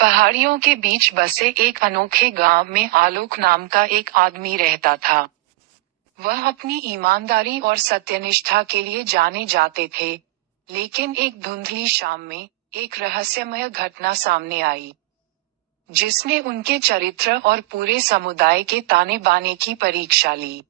पहाड़ियों के बीच बसे एक अनोखे गांव में आलोक नाम का एक आदमी रहता था। वह अपनी ईमानदारी और सत्यनिष्ठा के लिए जाने जाते थे। लेकिन एक धुंधली शाम में एक रहस्यमय घटना सामने आई, जिसने उनके चरित्र और पूरे समुदाय के ताने बाने की परीक्षा ली।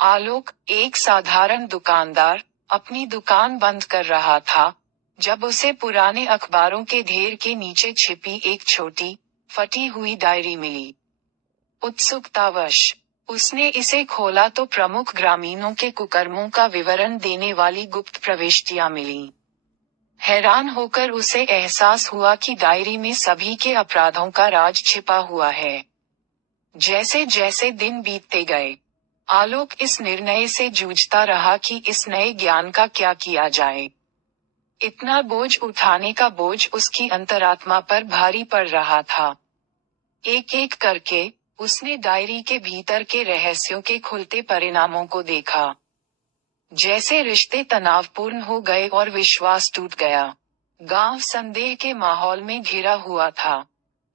आलोक, एक साधारण दुकानदार, अपनी दुकान बंद कर रहा था, जब उसे पुराने अखबारों के ढेर के नीचे छिपी एक छोटी, फटी हुई डायरी मिली। उत्सुकतावश उसने इसे खोला तो प्रमुख ग्रामीणों के कुकर्मों का विवरण देने वाली गुप्त प्रविष्टियां मिलीं। हैरान होकर उसे एहसास हुआ कि डायरी में सभी के अपराधों का राज छिपा हुआ है। जैसे जैसे दिन बीतते गए, आलोक इस निर्णय से जूझता रहा कि इस नए ज्ञान का क्या किया जाए। इतना बोझ उठाने का बोझ उसकी अंतरात्मा पर भारी पड़ रहा था। एक एक करके उसने डायरी के भीतर के रहस्यों के खुलते परिणामों को देखा। जैसे रिश्ते तनावपूर्ण हो गए और विश्वास टूट गया। गांव संदेह के माहौल में घिरा हुआ था,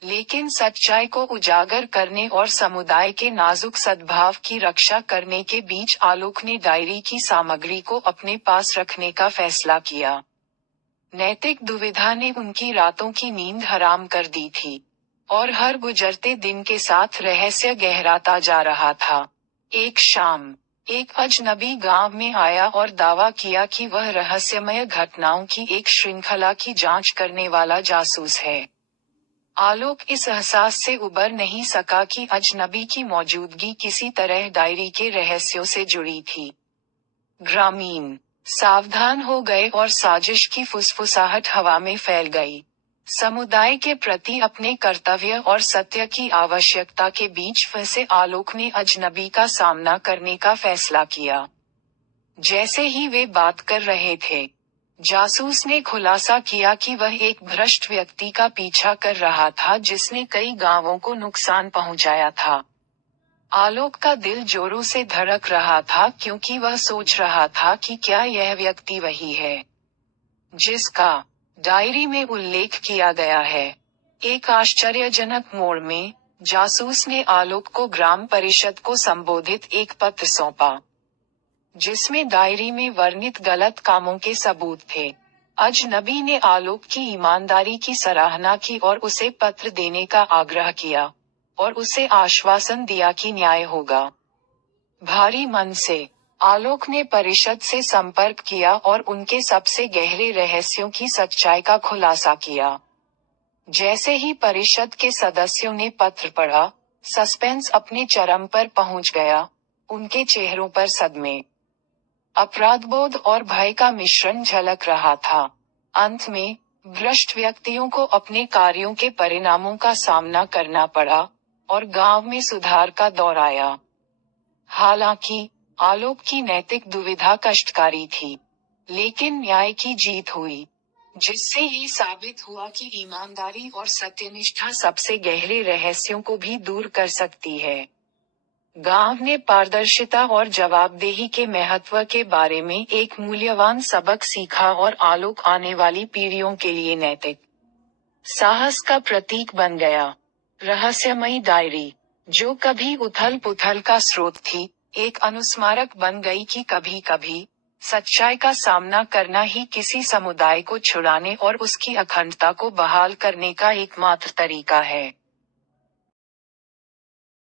लेकिन सच्चाई को उजागर करने और समुदाय के नाजुक सद्भाव की रक्षा करने के बीच आलोक ने डायरी की सामग्री को अपने पास रखने का फैसला किया। नैतिक दुविधा ने उनकी रातों की नींद हराम कर दी थी, और हर गुजरते दिन के साथ रहस्य गहराता जा रहा था। एक शाम, एक अजनबी गांव में आया और दावा किया कि वह रहस्यमय घटनाओं की एक श्रृंखला की जांच करने वाला जासूस है। आलोक इस एहसास से उबर नहीं सका कि अजनबी की मौजूदगी किसी तरह डायरी के रहस्यों से जुड़ी थी। ग्रामीण सावधान हो गए और साजिश की फुसफुसाहट हवा में फैल गई। समुदाय के प्रति अपने कर्तव्य और सत्य की आवश्यकता के बीच फंसे आलोक ने अजनबी का सामना करने का फैसला किया। जैसे ही वे बात कर रहे थे, जासूस ने खुलासा किया कि वह एक भ्रष्ट व्यक्ति का पीछा कर रहा था जिसने कई गांवों को नुकसान पहुंचाया था। आलोक का दिल जोरों से धड़क रहा था क्योंकि वह सोच रहा था कि क्या यह व्यक्ति वही है जिसका डायरी में उल्लेख किया गया है। एक आश्चर्यजनक मोड़ में, जासूस ने आलोक को ग्राम परिषद को संबोधित एक पत्र सौंपा, जिसमें डायरी में वर्णित गलत कामों के सबूत थे। अजनबी ने आलोक की ईमानदारी की सराहना की और उसे पत्र देने का आग्रह किया, और उसे आश्वासन दिया कि न्याय होगा। भारी मन से आलोक ने परिषद से संपर्क किया और उनके सबसे गहरे रहस्यों की सच्चाई का खुलासा किया। जैसे ही परिषद के सदस्यों ने पत्र पढ़ा, सस्पेंस अपने चरम पर पहुंच गया। उनके चेहरों पर सदमे, अपराधबोध और भय का मिश्रण झलक रहा था। अंत में, भ्रष्ट व्यक्तियों को अपने कार्यों के परिणामों का सामना करना पड़ा, और गांव में सुधार का दौर आया। हालांकि, आलोक की नैतिक दुविधा कष्टकारी थी, लेकिन न्याय की जीत हुई, जिससे ये साबित हुआ कि ईमानदारी और सत्यनिष्ठा सबसे गहरे रहस्यों को भी दूर कर सकती है। गांव ने पारदर्शिता और जवाबदेही के महत्व के बारे में एक मूल्यवान सबक सीखा और आलोक आने वाली पीढ़ियों के लिए नैतिक साहस का प्रतीक बन गया। रहस्यमयी डायरी, जो कभी उथल पुथल का स्रोत थी, एक अनुस्मारक बन गई कि कभी कभी सच्चाई का सामना करना ही किसी समुदाय को छुड़ाने और उसकी अखंडता को बहाल करने का एकमात्र तरीका है।